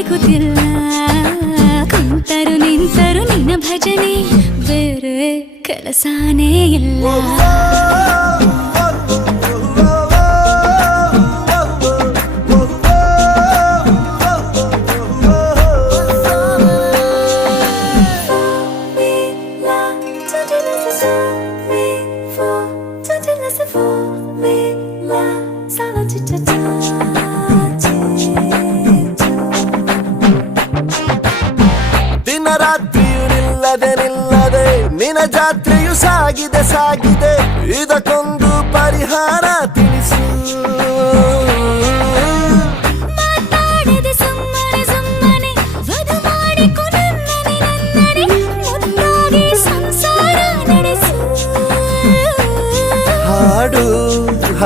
ಸಿಗುತ್ತಿಲ್ಲ ಕುಂತರು ನಿಂತರು ನಿನ್ನ ಭಜನೆ ಬೇರೆ ಕೆಲಸನೇ ಇಲ್ಲ ದಿನರಾತ್ರಿಯು ನಿಲ್ಲದೆ ನಿನ್ನ ಜಾತ್ರೆಯು ಸಾಗಿದೆ ಇದಕ್ಕೊಂದು ಪರಿಹಾರ